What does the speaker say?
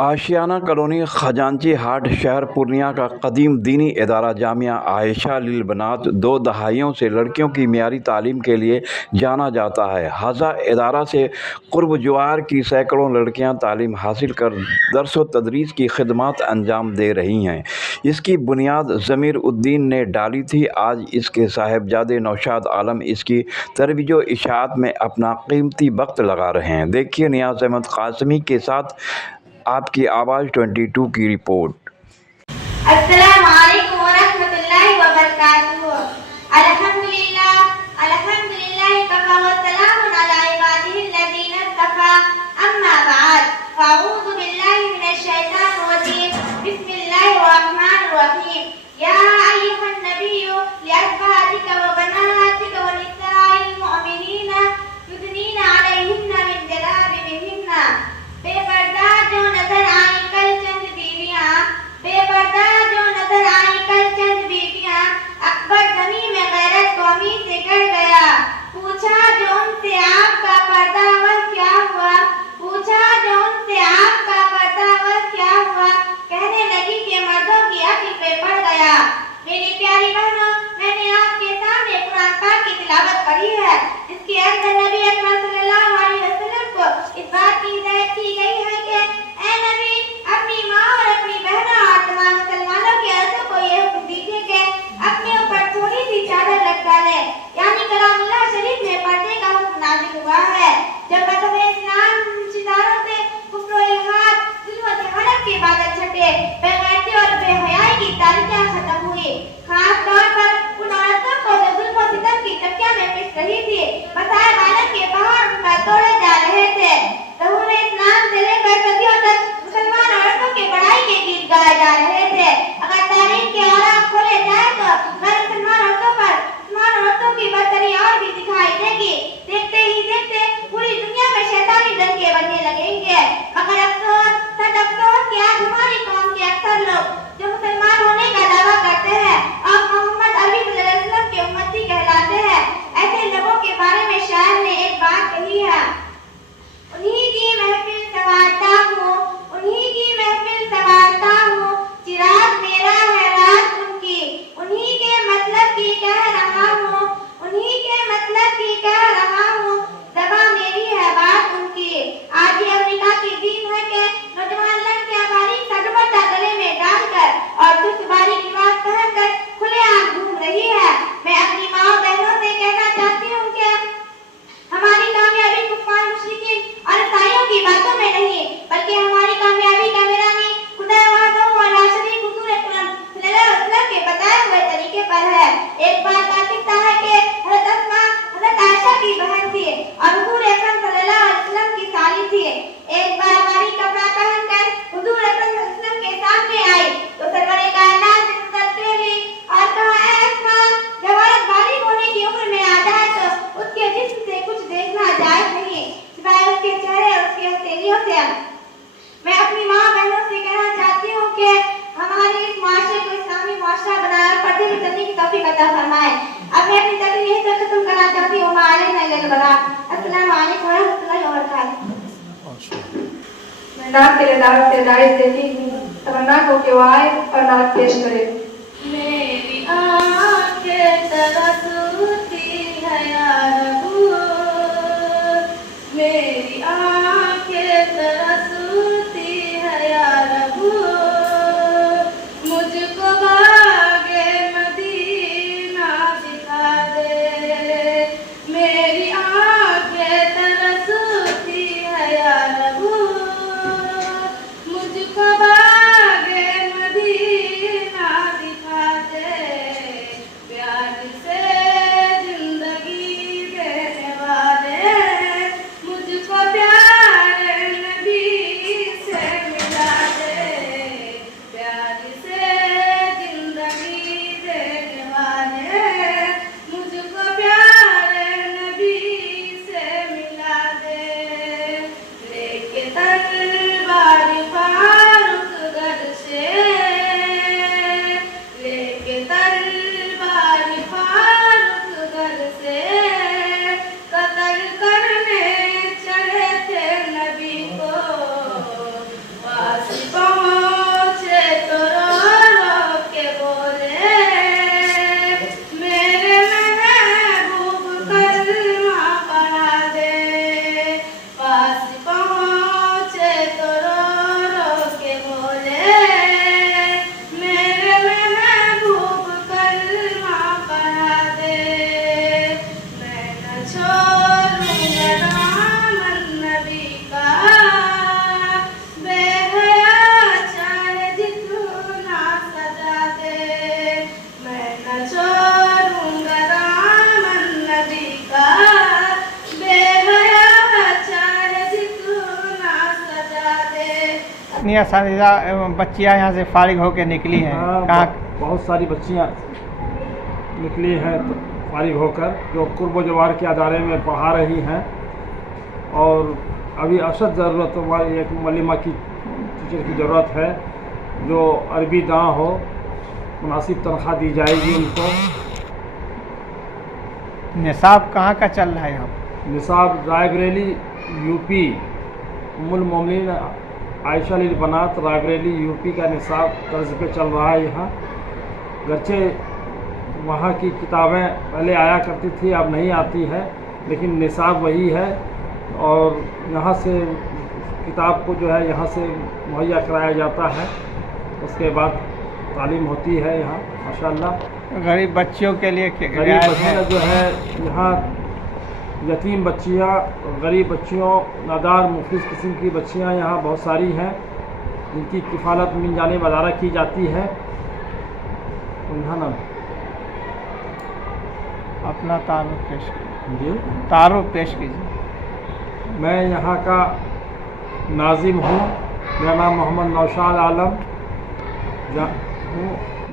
आशियाना colony Khajanchi Hat शहर पूर्णिया का कदीम दीनी इदारा जामिया आयशा लिल बनात 2 दहाइयों से लड़कियों की मियारी तालीम के लिए जाना जाता है। हाजा इदारा से कुर्ब जवार की सैकड़ों लड़कियां तालीम हासिल कर दरस व तदरीस की खिदमत अंजाम दे रही हैं। इसकी बुनियाद ज़मीर उद्दीन ने डाली थी। आज इसके साहिबजादे नौशाद आलम इसकी तरबियत व इशाअत में अपना कीमती वक्त लगा रहे हैं। देखिए नियाज़ अहमद कासमी के साथ आपकी आवाज़ 22 की रिपोर्ट। अस्सलामु अलैकुम व रहमतुल्लाहि व बरकातुहू। अल्हम्दुलिल्लाह अल्हम्दुलिल्लाह कफ़ा व सलामुन अला इबादिहिल्लज़ीना इस्तफ़ा। अम्मा बअद फ़अऊज़ु बिल्लाहि मिनश शैतानिर रजीम। बिस्मिल्लाहिर रहमानिर रहीम। या अय्युहन नबिय्यु लिअज़वाजिका व बनातिका व निसाइल मुअमिनीना युदनीना अलैहिन्ना मिन जलाबिबिहिन्ना। बेपर्दा जो नजर आई कल चंद बीवियां, बेपर्दा जो नजर आई कल चंद बीवियां, अकबर जमी में गैरत कौमी से कर गया। पूछा जो उनसे आपका पर्दा वह क्या हुआ, पूछा जो उनसे आपका पर्दा वह क्या हुआ, कहने लगी कि मर्दों की अक्ल पे पड़ गया। मेरी प्यारी बहनों, मैंने आपके सामने कुरान पाक की तिलावत पढ़ी है, जिसके अंदर नबी अकरम सल्लल्लाहु अलैहि वसल्लम को इस बात की हिदायत की गई है कि ए नबी, अपनी माँ और अपनी बहनों और तमाम मुसलमानों की औरतों को यह हुक्म दीजिए कि अपने ऊपर थोड़ी सी चादर लटका ले। यानी कलामुल्लाह शरीफ में पर्दे का हुक्म नाज़िल हुआ है। जब मजहब इस्लाम सितारों से कुफ्र व इल्हाद, जुल्म व जहालत के बादल छटे, बेगैरती और बेहयाई की तारीखियां खत्म हुई। खास तौर पर उन औरतों को जो जुल्म व सितम की चक्कियां में पिस रही थी, बसाए गालत के पहाड़ उन पर तोड़े जा रहे थे। ज़हूर इस्लाम से लेकर सदियों तक मुसलमान औरतों के बड़ाई के गीत गाए जा रहे थे। अगर तारीख के औराक खोले जाए तो गैर मुसलमान औरतों पर मुसलमान औरतों की बदतरी और भी दिखाई देगी। देखते ही देखते पूरी दुनिया में शैतानी दंगे बनने लगेंगे। मगर अफसोस, सच अफसोस कि आज हमारी कौम के अक्सर लोग जो मुसलमान होने का दावा करते हैं और मोहम्मद अरबी सल्लल्लाहु अलैहि वसल्लम के उम्मती कहलाते हैं, ऐसे लोगों के बारे में शायर ने एक बात कही है, उन्हीं की महफिल संवारता हूँ, उन्हीं की महफिल संवारता हूँ, चिराग मेरा है रात उनकी, उन्हीं के मतलब की कह रहा हूँ, उन्हीं के मतलब की कह रहा हूँ, ज़बां मेरी है बात उनकी। आज ये अमेरिका की दीन है कि नौजवान लड़कियां बारीक सा दुपट्टा गले में डालकर और चुस्त बारीक लिबास पहनकर खुलेआम घूम रही है। मैं अपनी माँ बहनों से कहना चाहती हूँ कि हमारी कामयाबी कुफ्फार मुशरिकीन और ईसाइयों की बातों में नहीं, बल्कि हमारी कामयाबी कामिरानी खुदा वहदहू ला शरीक हुजूर अकरम सल्लल्लाहु अलैहि वसल्लम के बताए हुए तरीके पर है। एक बार का किस्सा है कि हज़रत अस्मा हज़रत आयशा की बहन थी और हुजूर अकरम सल्लल्लाहु अलैहि वसल्लम की साली थी। एक बार बारीक कपड़ा पहनकर हुजूर अकरम सल्लल्लाहु अलैहि वसल्म के सामने आई तो सरवरे कायनात ने मुसल्सल ली और कहा, ऐ अस्मा, जब औरत बालिग होने की उम्र में आ जाए तो उसके जिस्म से कुछ देखना जायज नहीं, सिवाय उसके चेहरे और उसकी हथेलियों से। मैं अपनी माँ बहनों से कहना चाहती हूँ कि हमारे इस माशरे को इस्लामी माशरा बनाए और पर्दे में चलने की तौफीक अता फरमाए। अब मैं अपनी तकरीर यहीं से खत्म करना चाहती हूँ। अस्सलामु अलैकुम व रहमतुल्लाहि व बरकातुहू। मैं नात के लिए दावत से दाइश देती हूँ। तमन्ना को कि वो आए और नात पेश करे। मेरी आँखें तरसती है या रब्बू, मेरी आँखें तरसती है या रब्बू, मुझको बागे मदीना दिखा दे। मेरी आँखें तरसती है या रब्बू, मुझको बागे मदीना दिखा दे। प्यार से कितनी असातिज़ा एवं बच्चियाँ यहाँ से फारिग होकर निकली हैं? हाँ, कहाँ? बहुत सारी बच्चियाँ निकली हैं फारिग होकर, जो कुर्ब जवार के अदारे में पढ़ा रही हैं। और अभी अशद ज़रूरत वाली एक मलिमा की टीचर की ज़रूरत है, जो अरबी दां हो, मुनासिब तनख्वाह दी जाएगी उनको। निसाब कहाँ का चल रहा है यहाँ? निसाब रायबरेली यूपी, उम्मुल मोमिनीन आयशा लिल बनात रायबरेली यूपी का निसाब तर्ज पे चल रहा है यहाँ। गरचे वहाँ की किताबें पहले आया करती थी, अब नहीं आती है, लेकिन निसाब वही है। और यहाँ से किताब को जो है यहाँ से मुहैया कराया जाता है, उसके बाद तालीम होती है यहाँ माशाअल्लाह। गरीब बच्चियों के लिए गरीब रियायत बच्चियाँ है? जो है यहाँ यतीम बच्चियाँ, गरीब बच्चियों, नादार मुफलिस किस्म की बच्चियाँ यहाँ बहुत सारी हैं, जिनकी किफ़ालत मिल जाने वदारा की जाती है। उन्होंने अपना तारुफ पेश कीजिए। जी, तारुफ पेश कीजिए। मैं यहाँ का नाजिम हूँ। मेरा नाम मोहम्मद नौशाद आलम हूँ।